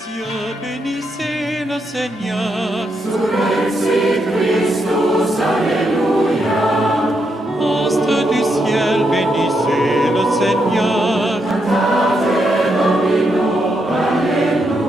cieux, bénissez le Seigneur. Surrexit Christus, Alléluia. Astres du ciel, bénissez le Seigneur. Cantate Domino, Alléluia.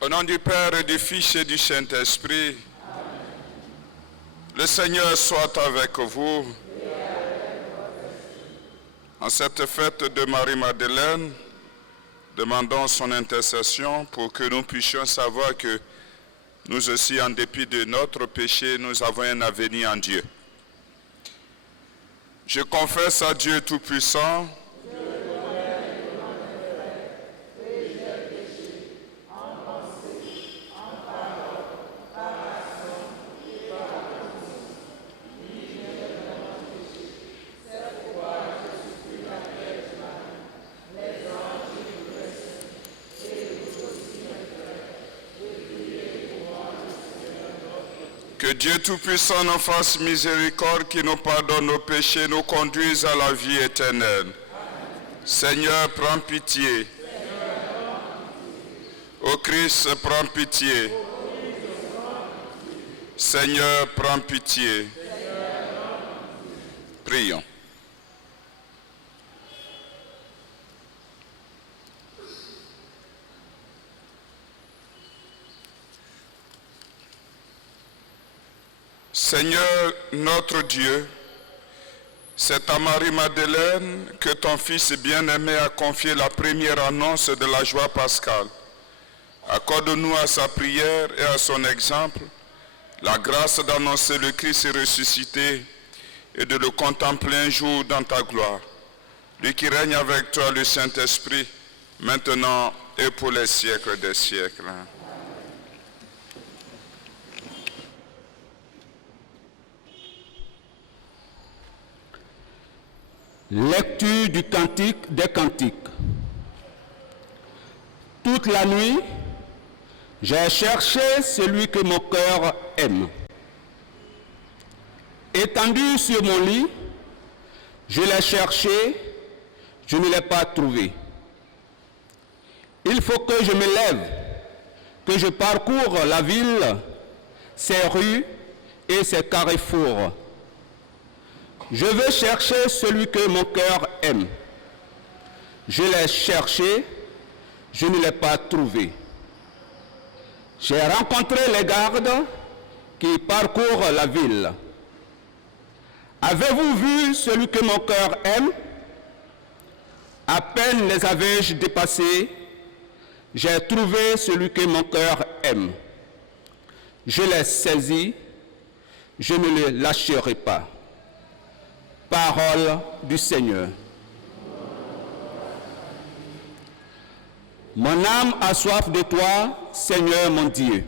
Au nom du Père et du Fils et du Saint-Esprit, le Seigneur soit avec vous. En cette fête de Marie-Madeleine, demandons son intercession pour que nous puissions savoir que nous aussi, en dépit de notre péché, nous avons un avenir en Dieu. Je confesse à Dieu Tout-Puissant que Dieu Tout-Puissant nous fasse miséricorde, qui nous pardonne nos péchés, nous conduise à la vie éternelle. Seigneur, prends pitié. Ô Christ, prends pitié. Seigneur, prends pitié. Prions. Seigneur notre Dieu, c'est à Marie-Madeleine que ton Fils bien-aimé a confié la première annonce de la joie pascale. Accorde-nous à sa prière et à son exemple la grâce d'annoncer le Christ ressuscité et de le contempler un jour dans ta gloire. Lui qui règne avec toi, le Saint-Esprit, maintenant et pour les siècles des siècles. Lecture du Cantique des Cantiques. Toute la nuit, j'ai cherché celui que mon cœur aime. Étendu sur mon lit, je l'ai cherché, je ne l'ai pas trouvé. Il faut que je me lève, que je parcours la ville, ses rues et ses carrefours. Je veux chercher celui que mon cœur aime. Je l'ai cherché, je ne l'ai pas trouvé. J'ai rencontré les gardes qui parcourent la ville. Avez-vous vu celui que mon cœur aime? À peine les avais-je dépassés, j'ai trouvé celui que mon cœur aime. Je l'ai saisi, je ne le lâcherai pas. Parole du Seigneur. Mon âme a soif de toi, Seigneur mon Dieu.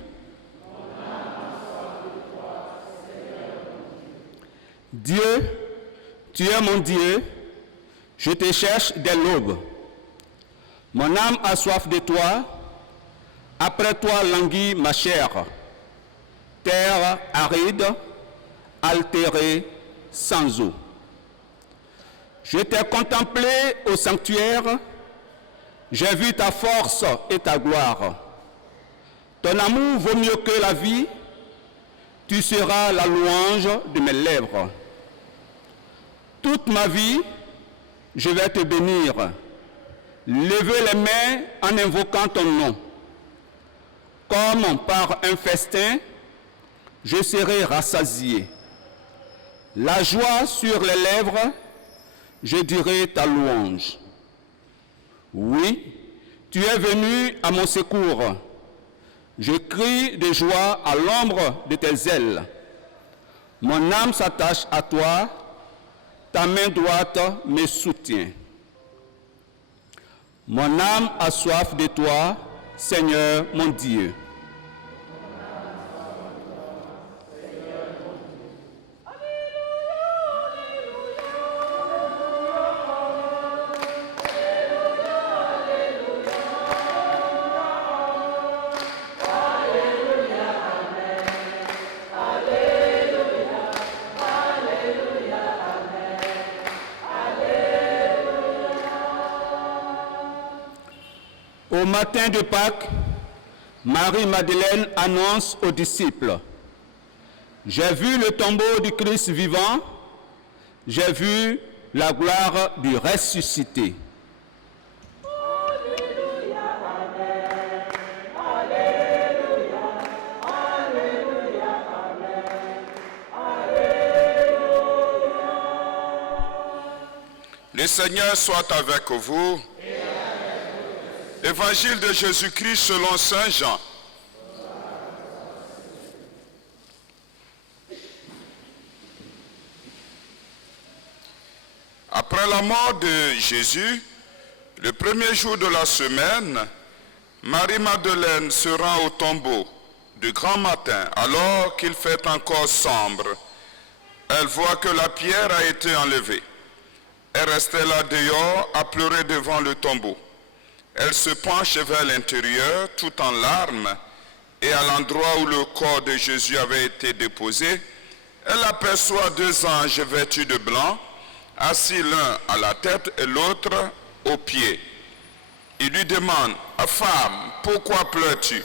Dieu, tu es mon Dieu, je te cherche dès l'aube. Mon âme a soif de toi, Après toi languit ma chair, terre aride, altérée, sans eau. Je t'ai contemplé au sanctuaire, j'ai vu ta force et ta gloire. Ton amour vaut mieux que la vie, tu seras la louange de mes lèvres. Toute ma vie, je vais te bénir, lever les mains en invoquant ton nom. Comme par un festin, je serai rassasié. La joie sur les lèvres, je dirai ta louange. Oui, tu es venu à mon secours. Je crie de joie à l'ombre de tes ailes. Mon âme s'attache à toi, ta main droite me soutient. Mon âme a soif de toi, Seigneur mon Dieu. Au matin de Pâques, Marie-Madeleine annonce aux disciples: j'ai vu le tombeau du Christ vivant, j'ai vu la gloire du ressuscité. Alléluia, Amen. Alléluia, Alléluia, Amen. Alléluia. Le Seigneur soit avec vous. Évangile de Jésus-Christ selon Saint Jean. Après la mort de Jésus, le premier jour de la semaine, Marie-Madeleine se rend au tombeau de grand matin, alors qu'il fait encore sombre. Elle voit que la pierre a été enlevée. Elle restait là dehors à pleurer devant le tombeau. Elle se penche vers l'intérieur tout en larmes et à l'endroit où le corps de Jésus avait été déposé, elle aperçoit deux anges vêtus de blanc, assis l'un à la tête et l'autre aux pieds. Il lui demande: femme, pourquoi pleures-tu?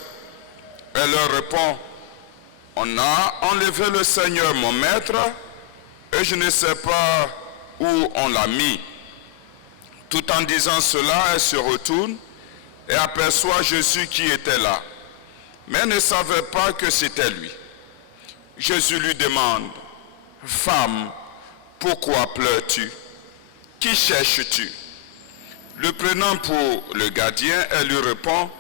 Elle leur répond: on a enlevé le Seigneur mon maître et je ne sais pas où on l'a mis. Tout en disant cela, elle se retourne et aperçoit Jésus qui était là, mais ne savait pas que c'était lui. Jésus lui demande: femme, pourquoi pleures-tu? Qui cherches-tu? Le prenant pour le gardien, elle lui répond: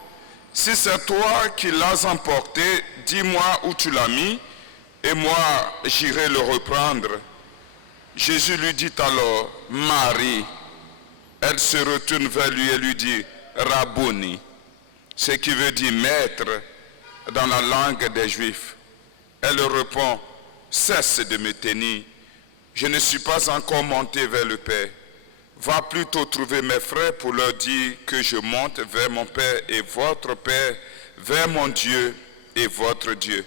si c'est toi qui l'as emporté, dis-moi où tu l'as mis, et moi j'irai le reprendre. Jésus lui dit alors: Marie. Elle se retourne vers lui et lui dit: Rabboni, ce qui veut dire maître dans la langue des Juifs. Elle répond: cesse de me tenir, je ne suis pas encore monté vers le Père. Va plutôt trouver mes frères pour leur dire que je monte vers mon Père et votre Père, vers mon Dieu et votre Dieu.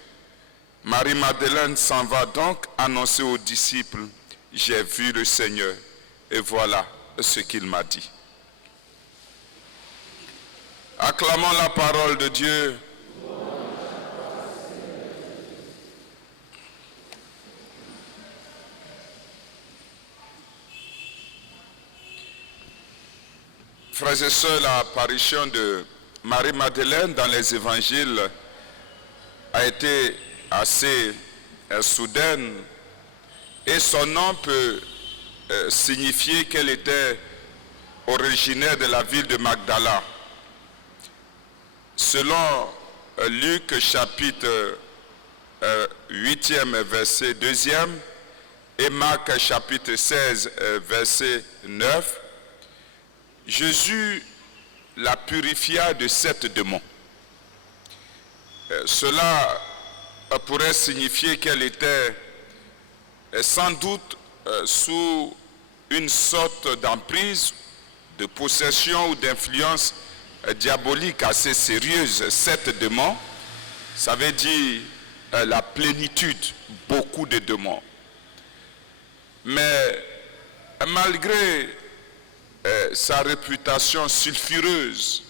Marie-Madeleine s'en va donc annoncer aux disciples: j'ai vu le Seigneur et voilà ce qu'il m'a dit. Acclamons la parole de Dieu. Frères et sœurs, l'apparition de Marie-Madeleine dans les évangiles a été assez soudaine et son nom peut signifier qu'elle était originaire de la ville de Magdala. Selon Luc chapitre 8e verset 2e et Marc chapitre 16 verset 9, Jésus la purifia de 7 démons. Cela pourrait signifier qu'elle était sans doute sous une sorte d'emprise, de possession ou d'influence diabolique assez sérieuse, 7 démons, ça veut dire la plénitude, beaucoup de démons. Mais malgré sa réputation sulfureuse,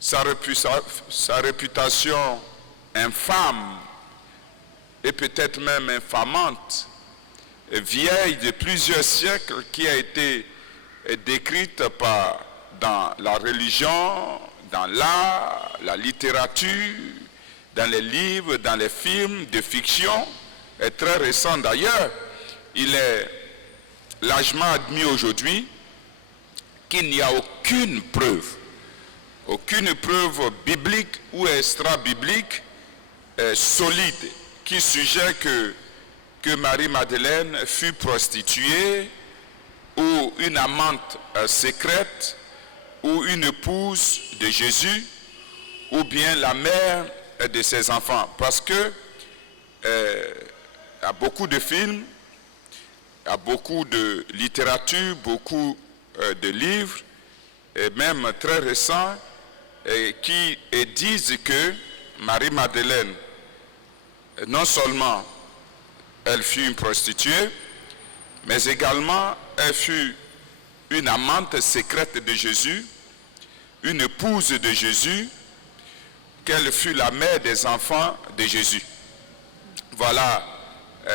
sa réputation infâme et peut-être même infamante, vieille de plusieurs siècles, qui a été décrite dans la religion, dans l'art, la littérature, dans les livres, dans les films de fiction, est très récent d'ailleurs. Il est largement admis aujourd'hui qu'il n'y a aucune preuve biblique ou extra-biblique solide qui suggère que Marie-Madeleine fut prostituée ou une amante secrète ou une épouse de Jésus ou bien la mère de ses enfants. Parce que il y a beaucoup de films, il y a beaucoup de littérature, beaucoup de livres, et même très récents, qui disent que Marie-Madeleine, non seulement elle fut une prostituée, mais également elle fut une amante secrète de Jésus, une épouse de Jésus, qu'elle fut la mère des enfants de Jésus. Voilà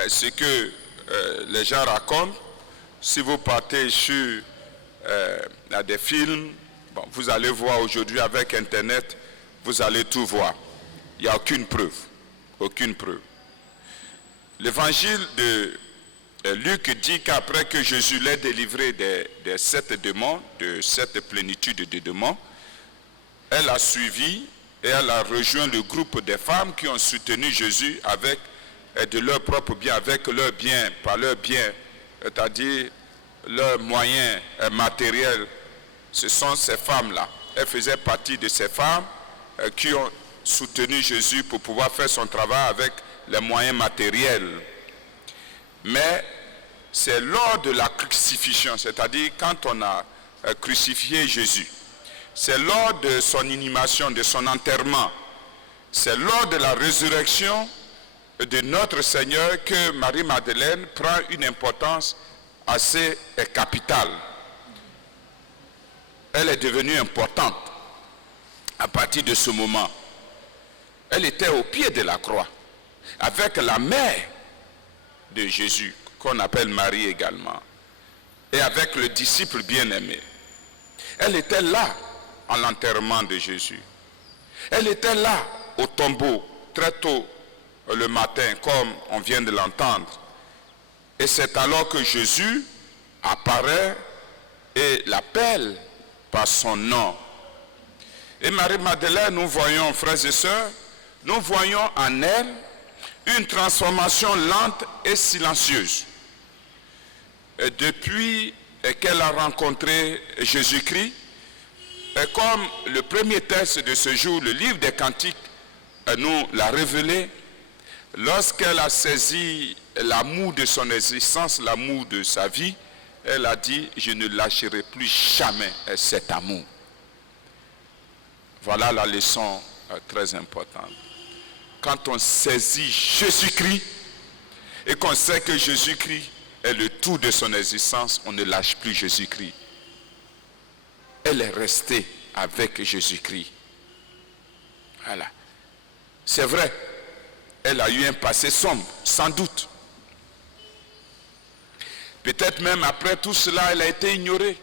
ce que les gens racontent. Si vous partez sur des films, bon, vous allez voir aujourd'hui avec Internet, vous allez tout voir. Il n'y a aucune preuve. Aucune preuve. L'évangile de Luc dit qu'après que Jésus l'ait délivré des 7 démons, de cette plénitude de démons, elle a suivi et elle a rejoint le groupe des femmes qui ont soutenu Jésus avec de leurs propres biens, avec leurs biens, par leurs biens, c'est-à-dire leurs moyens matériels. Ce sont ces femmes-là. Elles faisaient partie de ces femmes qui ont soutenu Jésus pour pouvoir faire son travail avec les moyens matériels. Mais c'est lors de la crucifixion, c'est-à-dire quand on a crucifié Jésus, c'est lors de son inhumation, de son enterrement, c'est lors de la résurrection de notre Seigneur que Marie-Madeleine prend une importance assez capitale. Elle est devenue importante à partir de ce moment. Elle était au pied de la croix avec la mère de Jésus, qu'on appelle Marie également, et avec le disciple bien-aimé. Elle était là à l'enterrement de Jésus. Elle était là au tombeau très tôt le matin, comme on vient de l'entendre. Et c'est alors que Jésus apparaît et l'appelle par son nom. Et Marie-Madeleine, nous voyons, frères et sœurs, nous voyons en elle une transformation lente et silencieuse. Et depuis qu'elle a rencontré Jésus-Christ, et comme le premier texte de ce jour, le livre des Cantiques, nous l'a révélé, lorsqu'elle a saisi l'amour de son existence, l'amour de sa vie, elle a dit, je ne lâcherai plus jamais cet amour. Voilà la leçon très importante. Quand on saisit Jésus-Christ et qu'on sait que Jésus-Christ est le tout de son existence, on ne lâche plus Jésus-Christ. Elle est restée avec Jésus-Christ. Voilà. C'est vrai, elle a eu un passé sombre, sans doute. Peut-être même après tout cela, elle a été ignorée.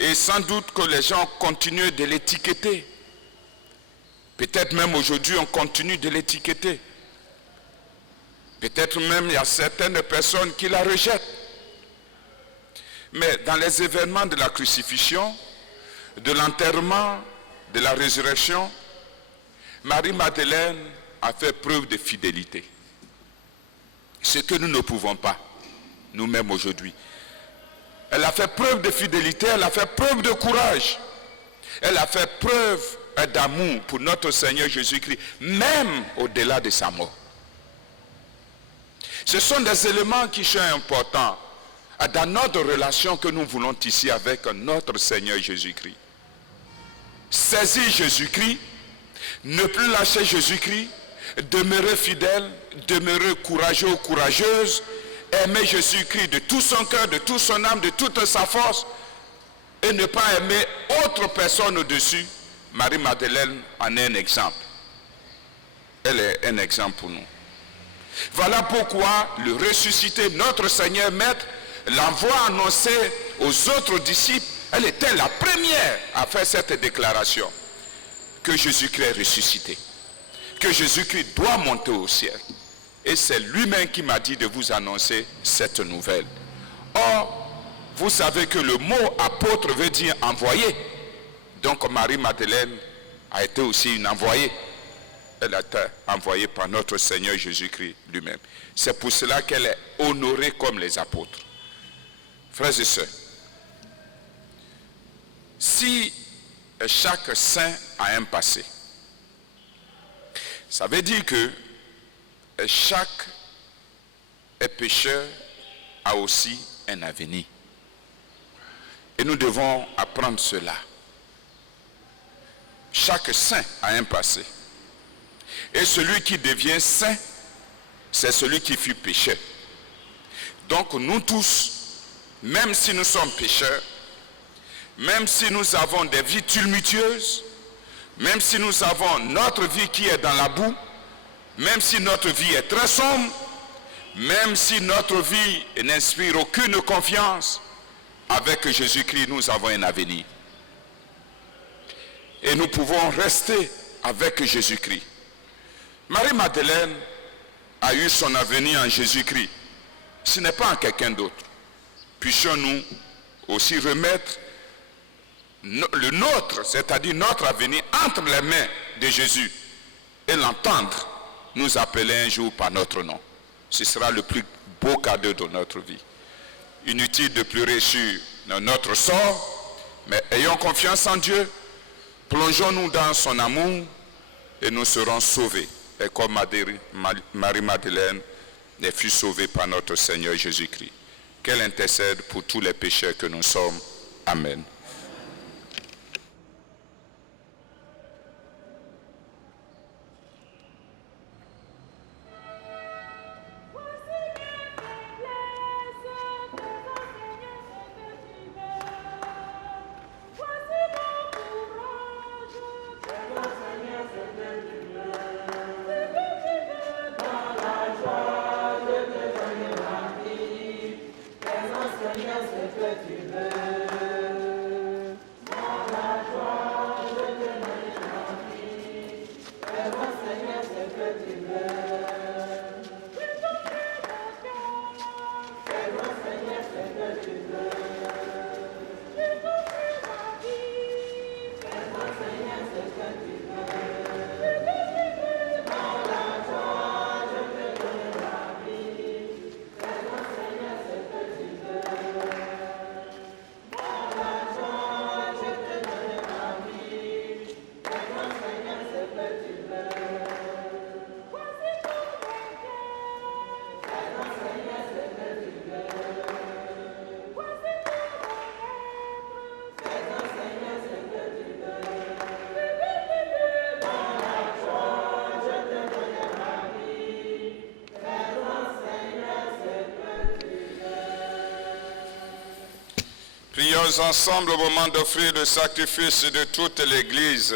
Et sans doute que les gens continuent de l'étiqueter. Peut-être même aujourd'hui, on continue de l'étiqueter. Peut-être même il y a certaines personnes qui la rejettent. Mais dans les événements de la crucifixion, de l'enterrement, de la résurrection, Marie-Madeleine a fait preuve de fidélité. Ce que nous ne pouvons pas, nous-mêmes aujourd'hui. Elle a fait preuve de fidélité, elle a fait preuve de courage. Elle a fait preuve d'amour pour notre Seigneur Jésus-Christ, même au-delà de sa mort. Ce sont des éléments qui sont importants dans notre relation que nous voulons tisser avec notre Seigneur Jésus-Christ. saisir Jésus-Christ, ne plus lâcher Jésus-Christ, demeurer fidèle, demeurer courageux ou courageuse, aimer Jésus-Christ de tout son cœur, de toute son âme, de toute sa force, et ne pas aimer autre personne au-dessus. Marie-Madeleine en est un exemple. Elle est un exemple pour nous. Voilà pourquoi le ressuscité, notre Seigneur Maître, l'envoie annoncer aux autres disciples. Elle était la première à faire cette déclaration, que Jésus-Christ est ressuscité, que Jésus-Christ doit monter au ciel. Et c'est lui-même qui m'a dit de vous annoncer cette nouvelle. Or, vous savez que le mot apôtre veut dire envoyé. Donc Marie-Madeleine a été aussi une envoyée. Elle a été envoyée par notre Seigneur Jésus-Christ lui-même. C'est pour cela qu'elle est honorée comme les apôtres. Frères et sœurs, si chaque saint a un passé, ça veut dire que chaque pécheur a aussi un avenir. Et nous devons apprendre cela. Chaque saint a un passé. Et celui qui devient saint, c'est celui qui fut pécheur. Donc nous tous, même si nous sommes pécheurs, même si nous avons des vies tumultueuses, même si nous avons notre vie qui est dans la boue, même si notre vie est très sombre, même si notre vie n'inspire aucune confiance, avec Jésus-Christ, nous avons un avenir. Et nous pouvons rester avec Jésus-Christ. Marie-Madeleine a eu son avenir en Jésus-Christ. Ce n'est pas en quelqu'un d'autre. Puissions-nous aussi remettre le nôtre, c'est-à-dire notre avenir, entre les mains de Jésus et l'entendre nous appeler un jour par notre nom. Ce sera le plus beau cadeau de notre vie. Inutile de pleurer sur notre sort, mais ayons confiance en Dieu, plongeons-nous dans son amour et nous serons sauvés. Et comme Marie-Madeleine fut sauvée par notre Seigneur Jésus-Christ. Qu'elle intercède pour tous les pécheurs que nous sommes. Amen. Prions ensemble au moment d'offrir le sacrifice de toute l'Église.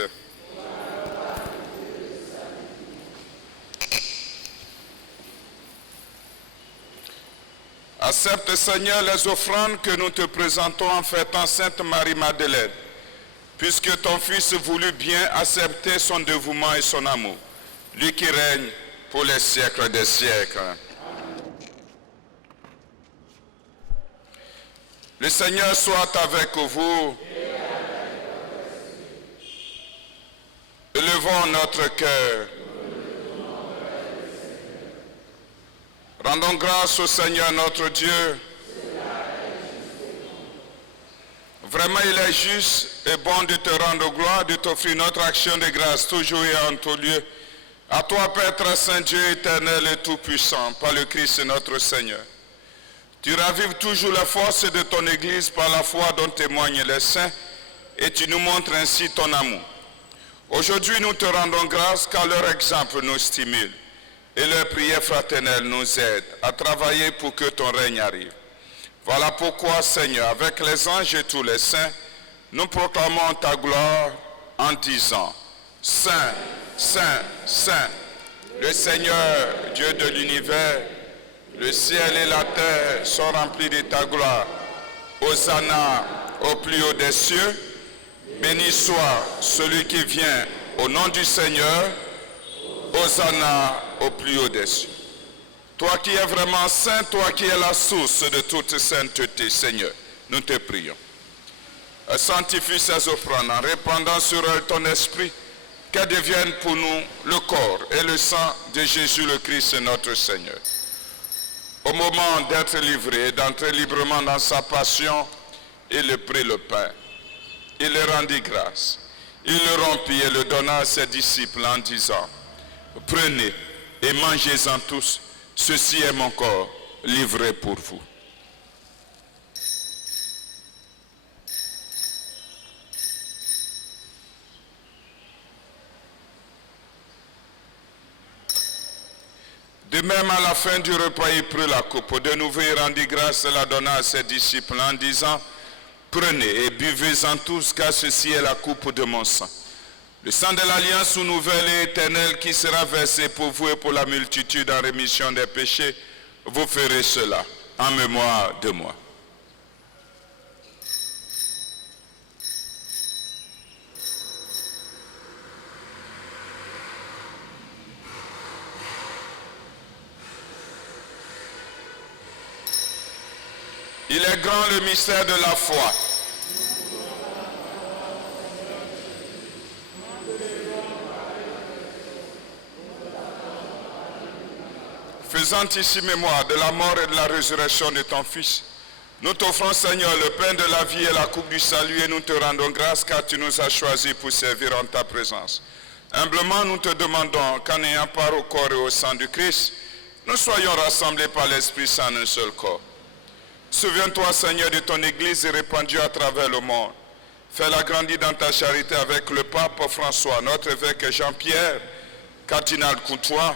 Accepte, Seigneur, les offrandes que nous te présentons en fêtant Sainte Marie-Madeleine, puisque ton Fils voulut bien accepter son dévouement et son amour, lui qui règne pour les siècles des siècles. Le Seigneur soit avec vous. Élevons notre cœur. Rendons grâce au Seigneur notre Dieu. Vraiment, il est juste et bon de te rendre gloire, de t'offrir notre action de grâce, toujours et en tout lieu. À toi, Père très saint, Dieu éternel et tout-puissant, par le Christ notre Seigneur. Tu ravives toujours la force de ton Église par la foi dont témoignent les saints et tu nous montres ainsi ton amour. Aujourd'hui, nous te rendons grâce car leur exemple nous stimule et leur prière fraternelle nous aide à travailler pour que ton règne arrive. Voilà pourquoi, Seigneur, avec les anges et tous les saints, nous proclamons ta gloire en disant: Saint, Saint, Saint, le Seigneur, Dieu de l'univers, le ciel et la terre sont remplis de ta gloire. Hosanna au plus haut des cieux. Béni soit celui qui vient au nom du Seigneur. Hosanna au plus haut des cieux. Toi qui es vraiment saint, toi qui es la source de toute sainteté, Seigneur, nous te prions. Sanctifie ces offrandes en répandant sur elles ton esprit, qu'elles deviennent pour nous le corps et le sang de Jésus le Christ, notre Seigneur. Au moment d'être livré et d'entrer librement dans sa passion, il prit le pain. Il le rendit grâce. Il le rompit et le donna à ses disciples en disant: Prenez et mangez-en tous. Ceci est mon corps livré pour vous. De même, à la fin du repas, il prit la coupe. De nouveau, il rendit grâce et la donna à ses disciples en disant: Prenez et buvez-en tous, car ceci est la coupe de mon sang. Le sang de l'alliance nouvelle et éternelle qui sera versé pour vous et pour la multitude en rémission des péchés. Vous ferez cela en mémoire de moi. Il est grand le mystère de la foi. Faisant ici mémoire de la mort et de la résurrection de ton Fils, nous t'offrons, Seigneur, le pain de la vie et la coupe du salut, et nous te rendons grâce car tu nous as choisis pour servir en ta présence. Humblement, nous te demandons qu'en ayant part au corps et au sang du Christ, nous soyons rassemblés par l'Esprit Saint en un seul corps. Souviens-toi, Seigneur, de ton Église répandue à travers le monde. Fais-la grandir dans ta charité avec le pape François, notre évêque Jean-Pierre, cardinal Courtois,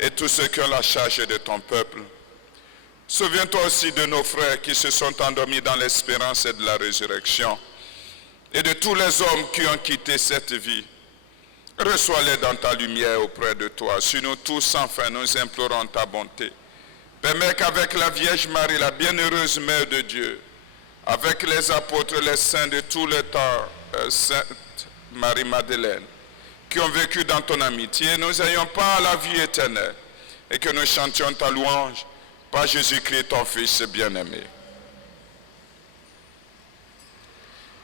et tous ceux qui ont la charge de ton peuple. Souviens-toi aussi de nos frères qui se sont endormis dans l'espérance de la résurrection, et de tous les hommes qui ont quitté cette vie. Reçois-les dans ta lumière auprès de toi. Sur nous tous, enfin, nous implorons ta bonté. Permets qu'avec la Vierge Marie, la bienheureuse Mère de Dieu, avec les apôtres, les saints de tous les temps, Sainte Marie-Madeleine, qui ont vécu dans ton amitié, nous ayons part à la vie éternelle et que nous chantions ta louange par Jésus-Christ, ton Fils bien-aimé.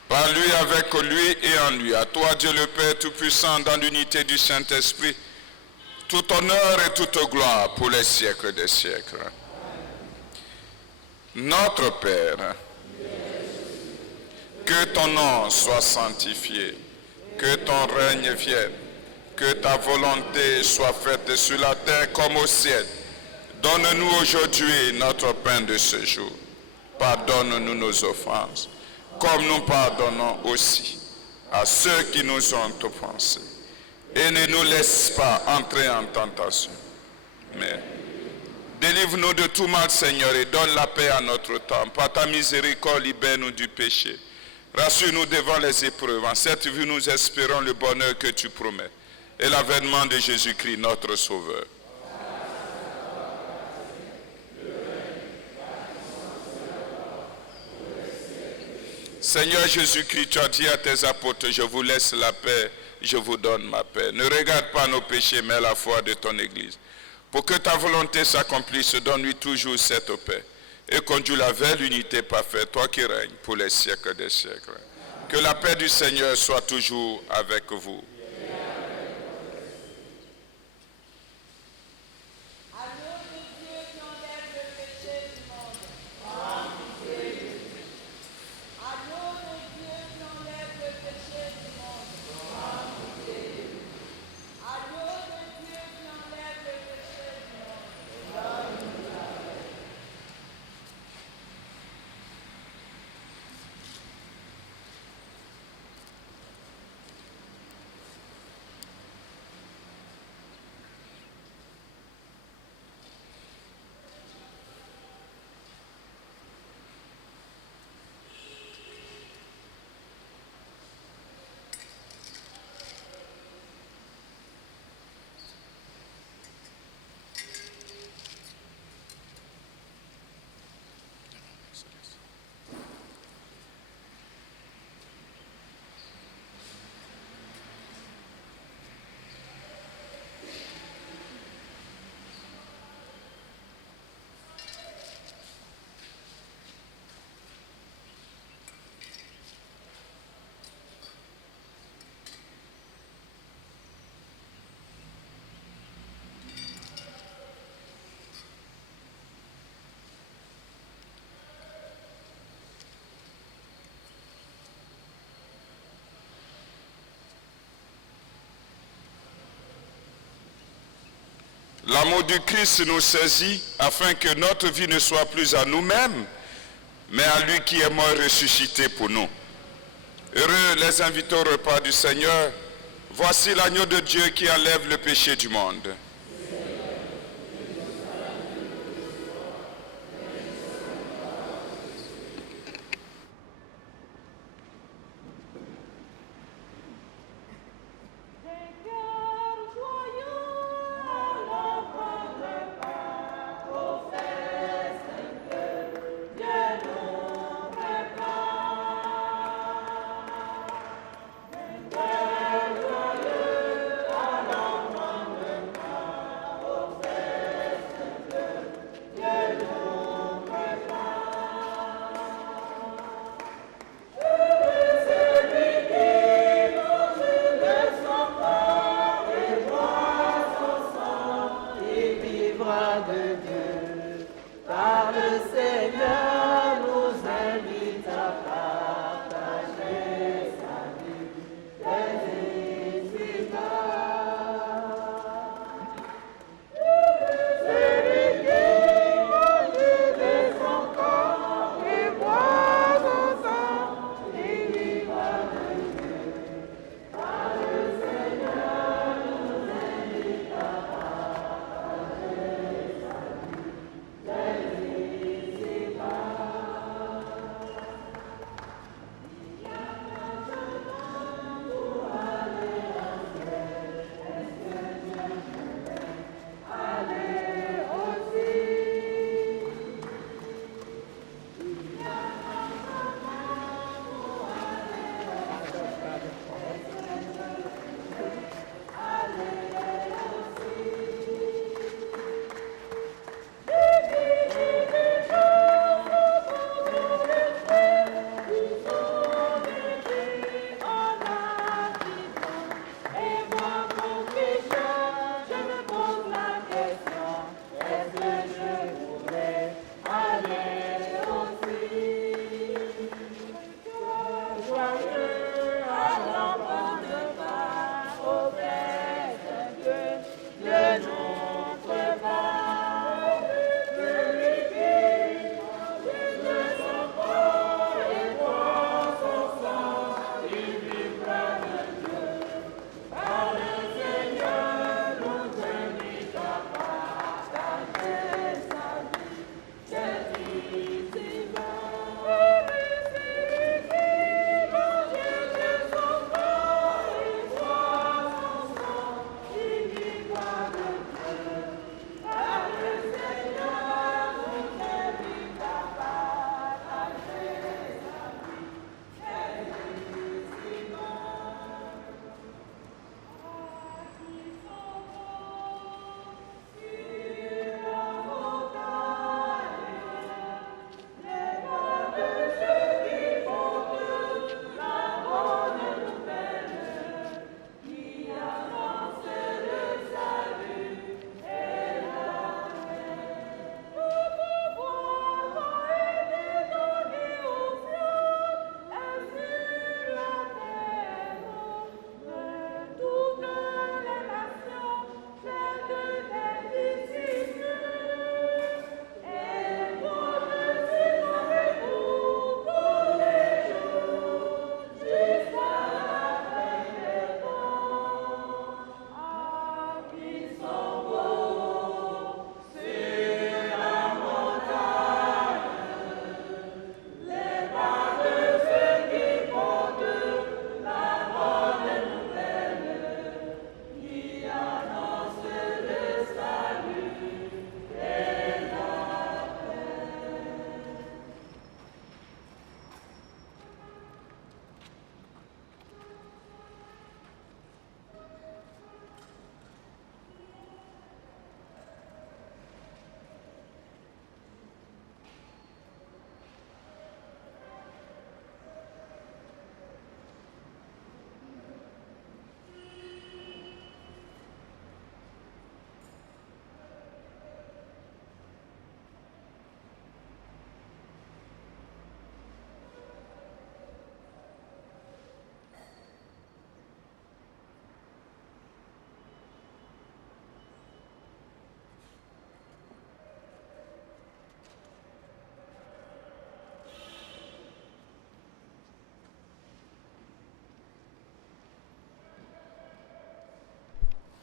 Par lui, avec lui et en lui, à toi Dieu le Père Tout-Puissant, dans l'unité du Saint-Esprit, tout honneur et toute gloire pour les siècles des siècles. Notre Père, que ton nom soit sanctifié, que ton règne vienne, que ta volonté soit faite sur la terre comme au ciel. Donne-nous aujourd'hui notre pain de ce jour. Pardonne-nous nos offenses, comme nous pardonnons aussi à ceux qui nous ont offensés. Et ne nous laisse pas entrer en tentation. Mais délivre-nous de tout mal, Seigneur, et donne la paix à notre temps. Par ta miséricorde, libère-nous du péché. Rassure-nous devant les épreuves. En cette vie, nous espérons le bonheur que tu promets et l'avènement de Jésus-Christ, notre Sauveur. Seigneur Jésus-Christ, tu as dit à tes apôtres: je vous laisse la paix, je vous donne ma paix. Ne regarde pas nos péchés, mais la foi de ton Église. Pour que ta volonté s'accomplisse, donne-lui toujours cette paix et conduis-la vers l'unité parfaite, toi qui règnes pour les siècles des siècles. Que la paix du Seigneur soit toujours avec vous. L'amour du Christ nous saisit afin que notre vie ne soit plus à nous-mêmes, mais à lui qui est mort ressuscité pour nous. Heureux les invités au repas du Seigneur. Voici l'agneau de Dieu qui enlève le péché du monde.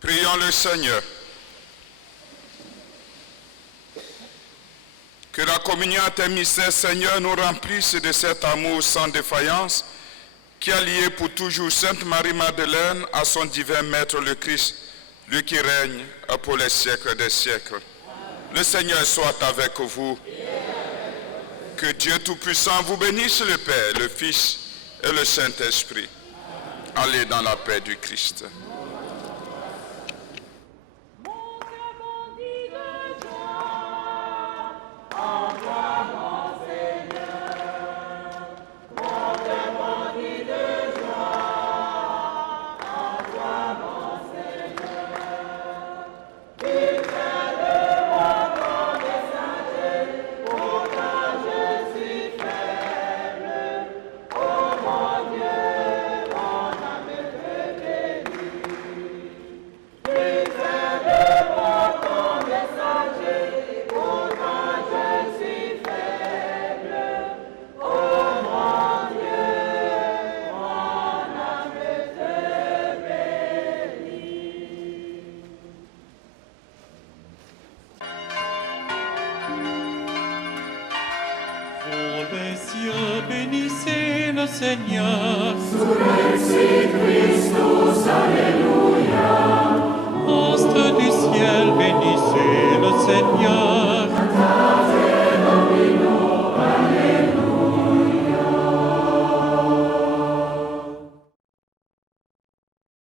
Prions le Seigneur. Que la communion à tes mystères, Seigneur, nous remplisse de cet amour sans défaillance qui a lié pour toujours Sainte Marie-Madeleine à son divin Maître le Christ, lui qui règne pour les siècles des siècles. Le Seigneur soit avec vous. Que Dieu Tout-Puissant vous bénisse, le Père, le Fils et le Saint-Esprit. Allez dans la paix du Christ. Vous les cieux, bénissez le Seigneur.